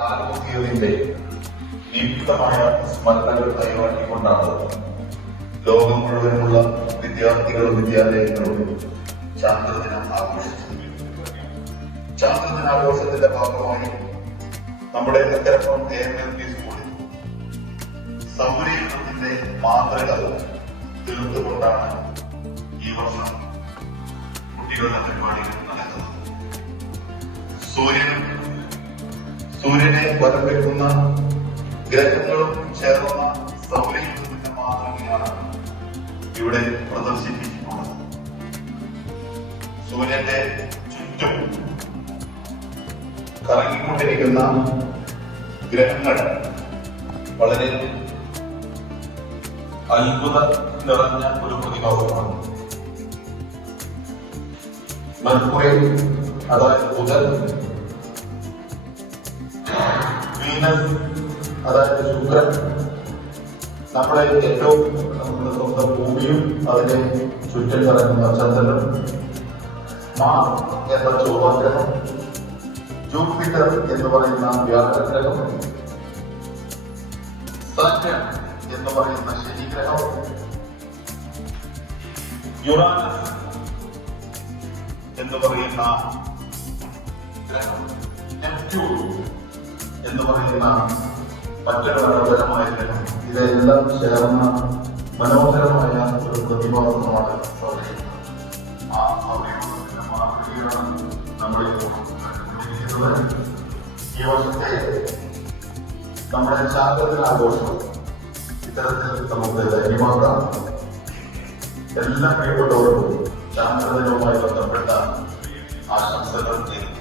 കാൽമുക്കിയതിന്റെ നിയുക്തമായ സ്മരണകൾ കൈമാറ്റിക്കൊണ്ടാണ് ലോകം മുഴുവനുമുള്ള വിദ്യാർത്ഥികളും വിദ്യാലയങ്ങളും ചാന്ദ്രദിനം ആഘോഷിച്ചത്. ചാന്ദ്രദിനാഘോഷത്തിന്റെ ഭാഗമായി നമ്മുടെ Akkarappuram A M L P സ്കൂളിൽ സൗരയുദ്ധത്തിന്റെ മാതൃക തീർത്തുകൊണ്ടാണ് ഈ വർഷം കുട്ടികളുടെ പരിപാടികൾ നടക്കുന്നത്. സൂര്യനും സൂര്യനെ വലം വെക്കുന്ന ഗ്രഹങ്ങളും ചേർന്ന സൗരയൂഥത്തിന്റെ മാതൃകയാണ് ഇവിടെ പ്രദർശിപ്പിച്ചിട്ടുള്ളത്. സൂര്യന്റെ ചുറ്റും കറങ്ങിക്കൊണ്ടിരിക്കുന്ന ഗ്രഹങ്ങൾ വളരെ അത്ഭുത നിറഞ്ഞ ഒരു പ്രതിഭാസമാണ്. മെർക്കുറി അതായത് ബുധൻ വീനസ് അതായത് ശുക്രൻ നമ്മുടെ ഏറ്റവും നമ്മുടെ സ്വന്തം ഭൂമിയും അതിനെ ചുറ്റും കറങ്ങുന്ന ചന്ദ്രനും മാ എന്ന ചൊവ്വാഗ്രഹം ജൂപ്പിറ്റർ എന്ന് പറയുന്ന വ്യാഴഗ്രഹം സാറ്റൻ എന്ന് പറയുന്ന ശനിഗ്രഹം യുറാനസ് എന്ന് പറയുന്ന ഗ്രഹം നെപ്റ്റ്യൂൺ എന്ന് പറയുന്ന മറ്റൊരു മനോഹരമായ ഗ്രഹം. ഇതെല്ലാം ചേർന്ന മനോഹരമായ ഒരു പ്രതിഭാസമാണ് ആ സൗരയൂഥത്തിന്റെ മാതൃകയാണ് നമ്മൾ കണ്ടുകൊണ്ടിരിക്കുന്നത് ഈ വർഷത്തെ നമ്മുടെ ചാന്ദ്രദിനാഘോഷം ഇത്തരത്തിൽ നമുക്ക് ധന്യമാക്കാം. എല്ലാ പ്രിയപ്പെട്ടവർക്കും ചാകരദിനവുമായി ബന്ധപ്പെട്ട ആശംസകൾ നേരുന്നു.